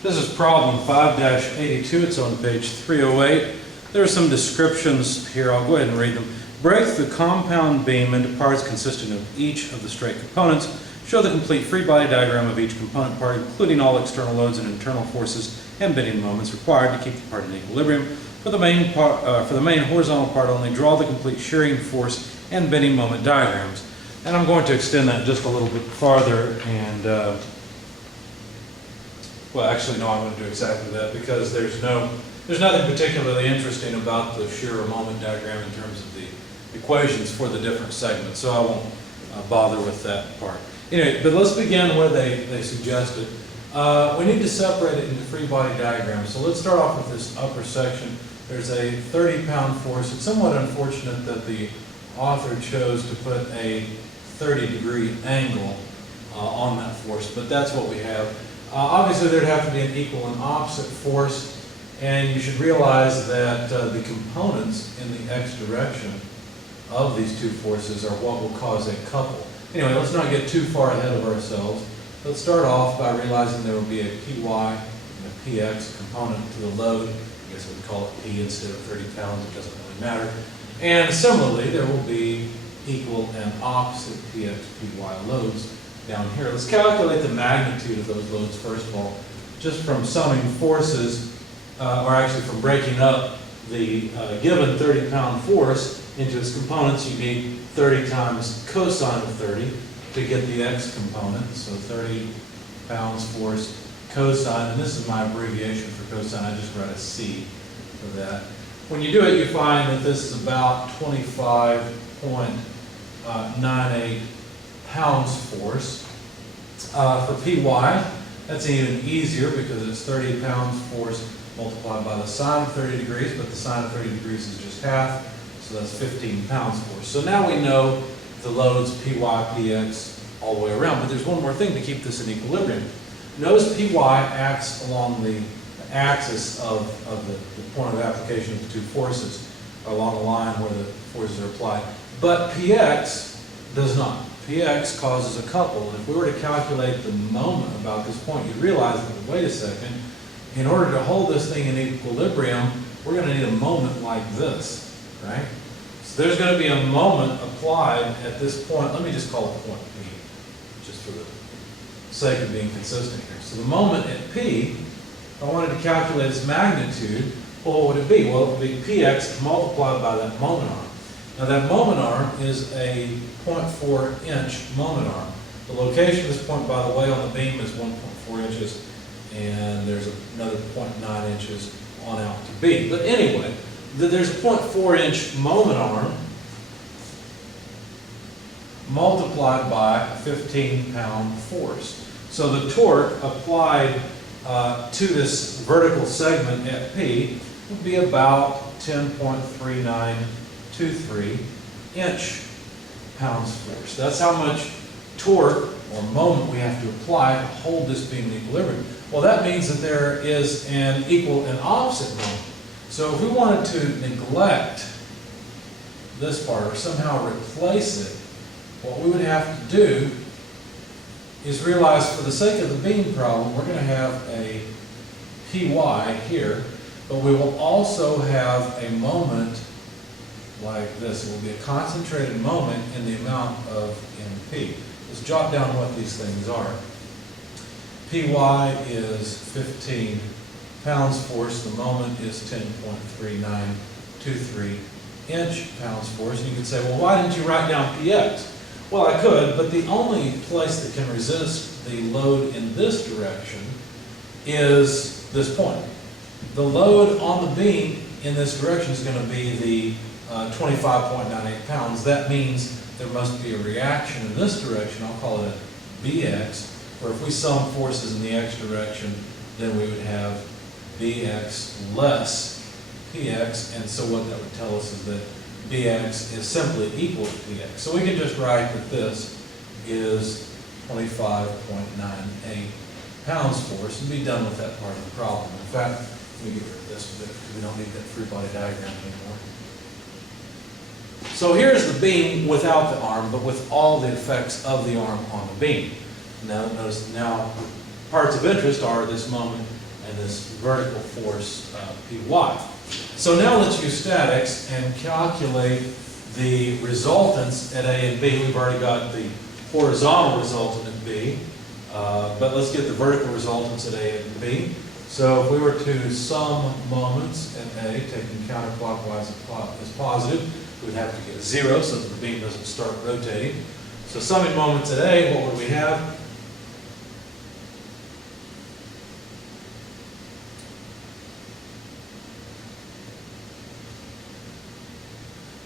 This is problem 5-82. It's on page 308. There are some descriptions here. I'll go ahead and read them. Break the compound beam into parts consisting of each of the straight components. Show the complete free body diagram of each component part, including all external loads and internal forces and bending moments required to keep the part in equilibrium. For the main horizontal part only, draw the complete shearing force and bending moment diagrams. And I'm going to extend that just a little bit farther and well, actually, no, I'm going to do exactly that because there's nothing particularly interesting about the shear or moment diagram in terms of the equations for the different segments, so I won't bother with that part. Anyway, but let's begin where they suggested. We need to separate it into free body diagrams. So let's start off with this upper section. There's a 30-pound force. It's somewhat unfortunate that the author chose to put a 30-degree angle on that force, but that's what we have. Obviously, there'd have to be an equal and opposite force, and you should realize that the components in the x direction of these two forces are what will cause a couple. Anyway, let's not get too far ahead of ourselves. Let's start off by realizing there will be a py and a px component to the load. I guess we'd call it p instead of 30 pounds. It doesn't really matter. And similarly, there will be equal and opposite px, py loads down here. Let's calculate the magnitude of those loads first of all, just from summing forces, or actually from breaking up the given 30-pound force into its components. You need 30 times cosine of 30 to get the x component. So 30 pounds force cosine, and this is my abbreviation for cosine. I just write a C for that. When you do it, you find that this is about 25.98 pounds force. For py, that's even easier because it's 30 pounds force multiplied by the sine of 30 degrees, but the sine of 30 degrees is just half, so that's 15 pounds force. So now we know the loads py, px all the way around, but there's one more thing to keep this in equilibrium. Notice py acts along the axis of the point of application of the two forces, or along the line where the forces are applied, but px does not. Px causes a couple, and if we were to calculate the moment about this point, you'd realize that, wait a second, in order to hold this thing in equilibrium, we're going to need a moment like this, right? So there's going to be a moment applied at this point. Let me just call it point P, just for the sake of being consistent here. So the moment at P, if I wanted to calculate its magnitude, well, what would it be? Well, it would be Px multiplied by that moment arm. Now that moment arm is a 0.4 inch moment arm. The location of this point, by the way, on the beam is 1.4 inches, and there's another 0.9 inches on out to B. But anyway, there's a 0.4 inch moment arm multiplied by a 15-pound force. So the torque applied to this vertical segment at P would be about 10.3923 inch-pounds force. That's how much torque or moment we have to apply to hold this beam in equilibrium. Well, that means that there is an equal and opposite moment. So if we wanted to neglect this part or somehow replace it, what we would have to do is realize, for the sake of the beam problem, we're going to have a py here, but we will also have a moment like this. It will be a concentrated moment in the amount of MP. Let's jot down what these things are. Py is 15 pounds force. The moment is 10.3923 inch-pounds force. And you could say, well, why didn't you write down px? Well, I could, but the only place that can resist the load in this direction is this point. The load on the beam in this direction is going to be the 25.98 pounds. That means there must be a reaction in this direction. I'll call it a Bx, where if we sum forces in the x direction, then we would have Bx less Px, and so what that would tell us is that Bx is simply equal to Px. So we can just write that this is 25.98 pounds force and be done with that part of the problem. In fact, let me get rid of this because we don't need that free body diagram anymore. So here's the beam without the arm, but with all the effects of the arm on the beam. Now notice, now parts of interest are this moment and this vertical force, Py. So now let's use statics and calculate the resultants at A and B. We've already got the horizontal resultant at B, but let's get the vertical resultants at A and B. So if we were to sum moments at A, taking counterclockwise as positive, we'd have to get a 0 so that the beam doesn't start rotating. So summing moments at A, what would we have?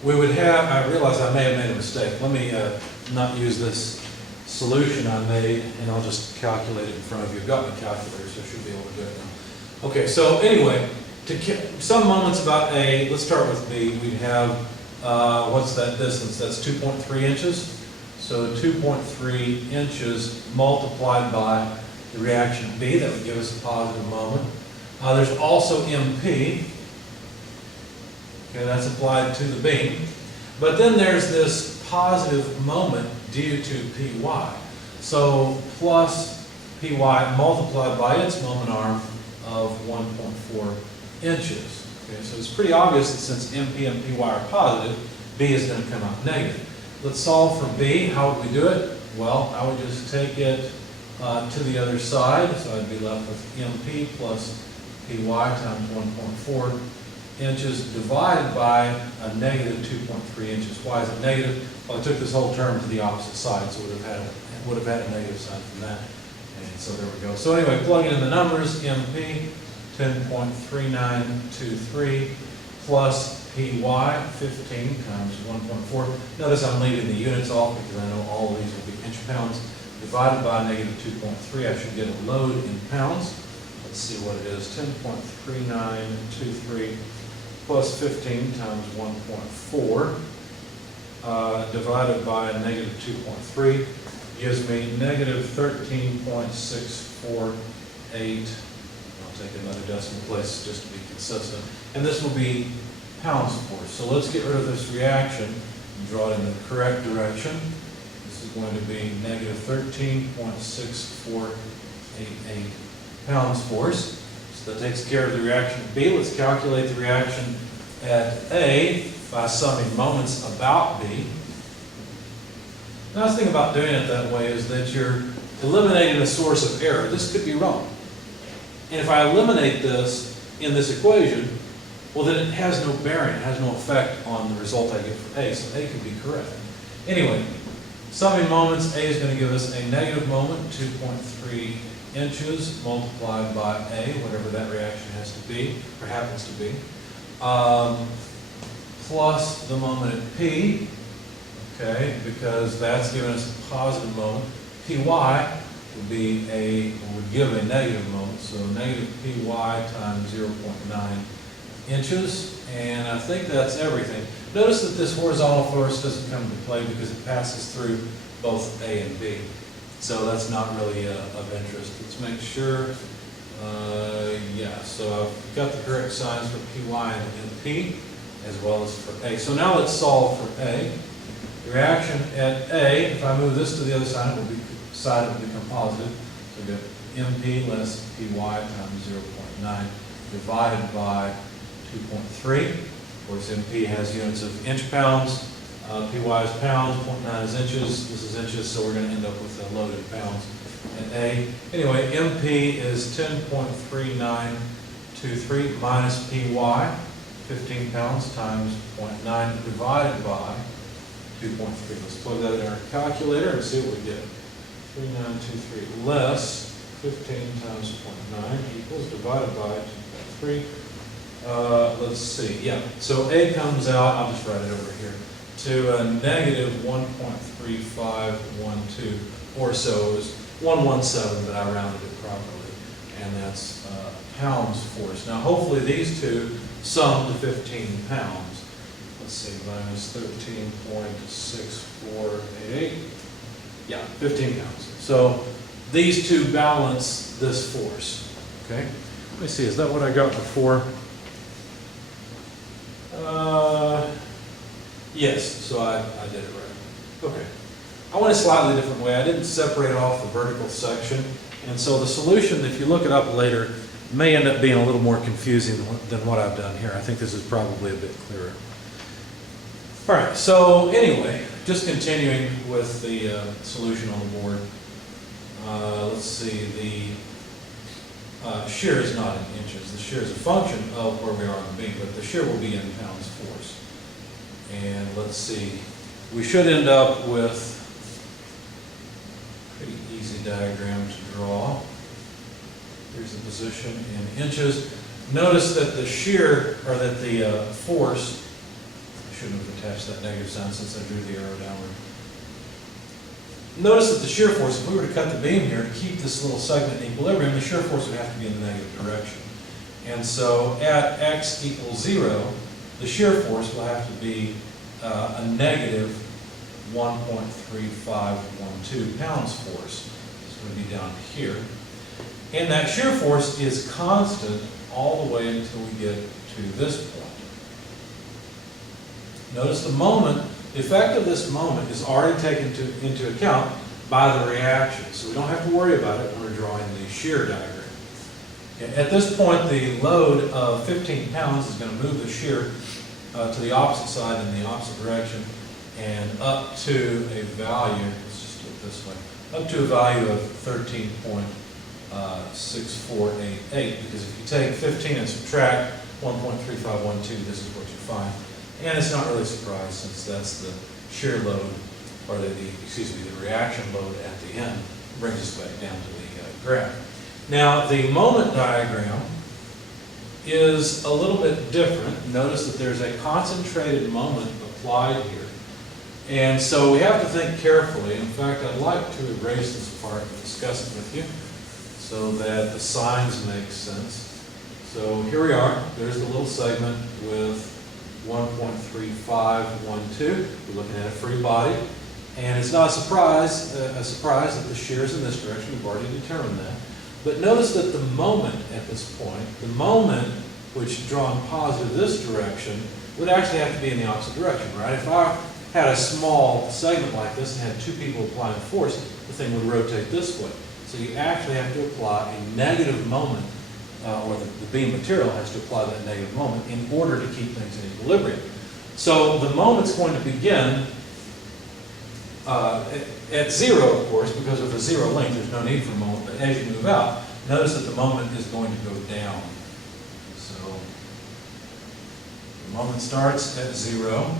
We would have, I realize I may have made a mistake. Let me not use this solution I made, and I'll just calculate it in front of you. I've got my calculator, so I should be able to do it now. Okay, so anyway, some moments about A, let's start with B. We'd have, what's that distance? That's 2.3 inches. So 2.3 inches multiplied by the reaction at B, that would give us a positive moment. There's also MP. Okay, that's applied to the beam. But then there's this positive moment due to Py. So plus Py multiplied by its moment arm of 1.4 inches. Okay, so it's pretty obvious that since MP and Py are positive, B is going to come out negative. Let's solve for B. How would we do it? Well, I would just take it to the other side. So I'd be left with MP plus Py times 1.4 inches divided by a negative 2.3 inches. Why is it negative? Well, I took this whole term to the opposite side, so it would have had a negative sign from that. And so there we go. So anyway, plugging in the numbers, MP 10.3923 plus Py 15 times 1.4. Notice I'm leaving the units off because I know all of these will be inch-pounds. Divided by negative 2.3, I should get a load in pounds. Let's see what it is. 10.3923 plus 15 times 1.4 divided by negative 2.3 gives me negative 13.648. I'll take another decimal place just to be consistent. And this will be pounds force. So let's get rid of this reaction and draw it in the correct direction. This is going to be negative 13.6488 pounds force. So that takes care of the reaction at B. Let's calculate the reaction at A by summing moments about B. The nice thing about doing it that way is that you're eliminating a source of error. This could be wrong. And if I eliminate this in this equation, well then it has no bearing, it has no effect on the result I get for A, so A could be correct. Anyway, summing moments, A is going to give us a negative moment, 2.3 inches multiplied by A, whatever that reaction has to be, or happens to be, plus the moment at P, okay, because that's giving us a positive moment. Py would give a negative moment, so negative Py times 0.9 inches, and I think that's everything. Notice that this horizontal force doesn't come into play because it passes through both A and B. So that's not really of interest. Let's make sure, yeah, so I've got the correct signs for Py and P, as well as for A. So now let's solve for A. The reaction at A, if I move this to the other side, it will become positive. So we get MP less Py times 0.9 divided by 2.3. Of course, MP has units of inch-pounds. Py is pounds, 0.9 is inches, this is inches, so we're going to end up with a load in pounds at A. Anyway, MP is 10.3923 minus Py, 15 pounds times 0.9 divided by 2.3. Let's plug that in our calculator and see what we get. 3923 less 15 times 0.9 equals divided by 2.3. Let's see, yeah, so A comes out, I'll just write it over here, to a negative 1.3512 or so. It was 117, but I rounded it properly, and that's pounds force. Now hopefully these two sum to 15 pounds. Let's see, minus 13.6488. Yeah, 15 pounds. So these two balance this force. Okay. Let me see, is that what I got before? Yes, so I did it right. Okay. I went a slightly different way. I didn't separate off the vertical section. And so the solution, if you look it up later, may end up being a little more confusing than what I've done here. I think this is probably a bit clearer. All right, so anyway, just continuing with the solution on the board. Let's see, the shear is not in inches. The shear is a function of where we are on the beam, but the shear will be in pounds force. And let's see, we should end up with a pretty easy diagram to draw. Here's the position in inches. Notice that the shear, or that the force, I shouldn't have attached that negative sign since I drew the arrow downward. Notice that the shear force, if we were to cut the beam here to keep this little segment in equilibrium, the shear force would have to be in the negative direction. And so at x equals 0, the shear force will have to be a negative 1.3512 pounds force. It's going to be down here. And that shear force is constant all the way until we get to this point. Notice the moment, the effect of this moment is already taken into account by the reaction. So we don't have to worry about it when we're drawing the shear diagram. Okay, at this point, the load of 15 pounds is going to move the shear to the opposite side in the opposite direction and up to a value, let's just do it this way, up to a value of 13.6488, because if you take 15 and subtract 1.3512, this is what you find. And it's not really a surprise since that's the shear load, or the reaction load at the end, brings us back down to the graph. Now, the moment diagram is a little bit different. Notice that there's a concentrated moment applied here. And so we have to think carefully. In fact, I'd like to erase this part and discuss it with you so that the signs make sense. So here we are. There's the little segment with 1.3512. We're looking at a free body. And it's not a surprise that the shear is in this direction. We've already determined that. But notice that the moment at this point, the moment which drawn positive this direction, would actually have to be in the opposite direction, right? If I had a small segment like this and had two people applying force, the thing would rotate this way. So you actually have to apply a negative moment, or the beam material has to apply that negative moment in order to keep things in equilibrium. So the moment's going to begin at 0, of course, because of the 0 length, there's no need for a moment, but as you move out, notice that the moment is going to go down. So the moment starts at 0,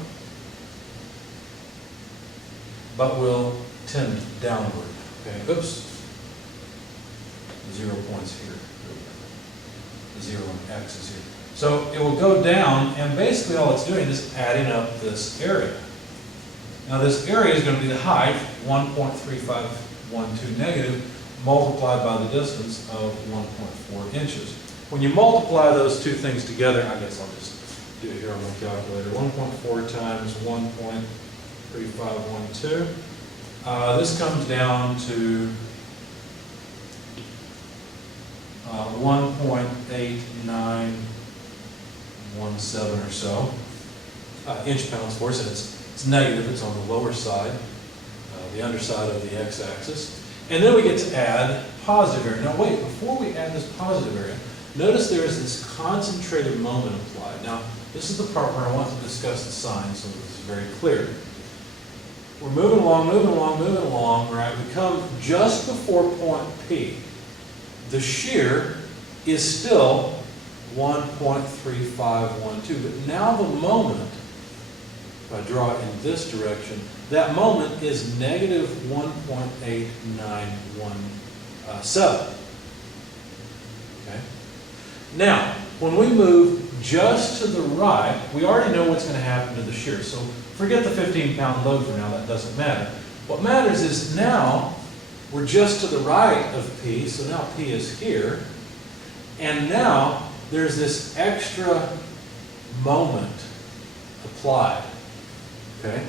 but will tend downward. Okay, oops. 0 points here. The 0 and x is here. So it will go down, and basically all it's doing is adding up this area. Now this area is going to be the height, 1.3512 negative, multiplied by the distance of 1.4 inches. When you multiply those two things together, I guess I'll just do it here on my calculator. 1.4 times 1.3512. This comes down to 1.8917 or so inch-pounds force, and it's negative, it's on the lower side, the underside of the x-axis. And then we get to add positive area. Now wait, before we add this positive area, notice there is this concentrated moment applied. Now, this is the part where I want to discuss the signs so that it's very clear. We're moving along, right? We come just before point P. The shear is still 1.3512, but now the moment, if I draw it in this direction, that moment is negative 1.8917. Okay? Now, when we move just to the right, we already know what's going to happen to the shear. So forget the 15-pound load for now, that doesn't matter. What matters is now we're just to the right of P, so now P is here, and now there's this extra moment applied. Okay?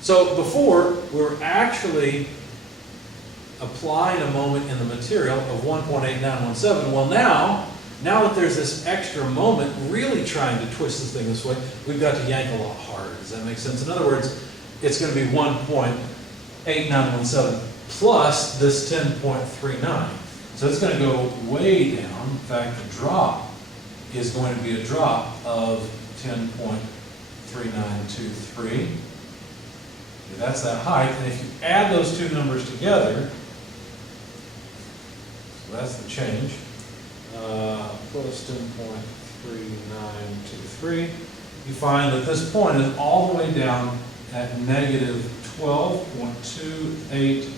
So before, we were actually applying a moment in the material of 1.8917. Well, now that there's this extra moment really trying to twist this thing this way, we've got to yank a lot harder. Does that make sense? In other words, it's going to be 1.8917 plus this 10.39. So it's going to go way down. In fact, the drop is going to be a drop of 10.3923. That's that height. And if you add those two numbers together, so that's the change, plus 10.3923, you find that this point is all the way down at negative 12.28,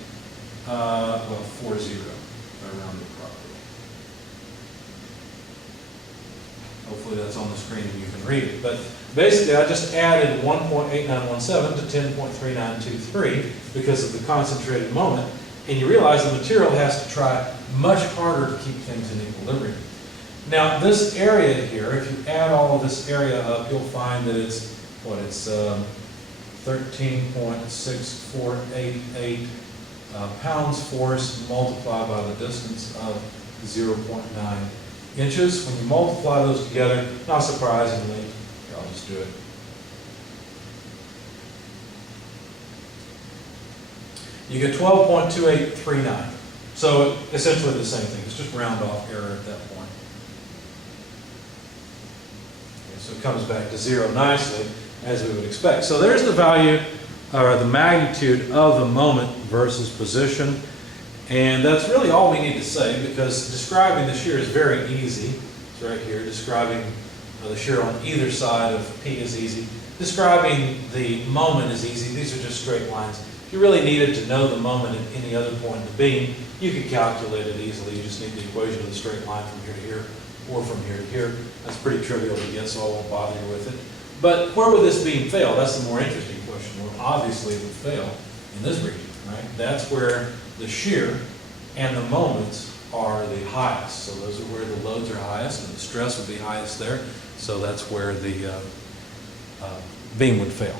40, if I round it properly. Hopefully that's on the screen and you can read it. But basically I just added 1.8917 to 10.3923 because of the concentrated moment. And you realize the material has to try much harder to keep things in equilibrium. Now this area here, if you add all of this area up, you'll find that it's, what, it's 13.6488 pounds force multiplied by the distance of 0.9 inches. When you multiply those together, not surprisingly, here, I'll just do it. You get 12.2839. So essentially the same thing. It's just round off error at that point. Okay, so it comes back to 0 nicely, as we would expect. So there's the value, or the magnitude of the moment versus position. And that's really all we need to say, because describing the shear is very easy. It's right here. Describing the shear on either side of P is easy. Describing the moment is easy. These are just straight lines. If you really needed to know the moment at any other point in the beam, you could calculate it easily. You just need the equation of the straight line from here to here, or from here to here. That's pretty trivial to get, so I won't bother you with it. But where would this beam fail? That's the more interesting question. Well, obviously it would fail in this region, right? That's where the shear and the moments are the highest. So those are where the loads are highest and the stress would be highest there. So that's where the beam would fail.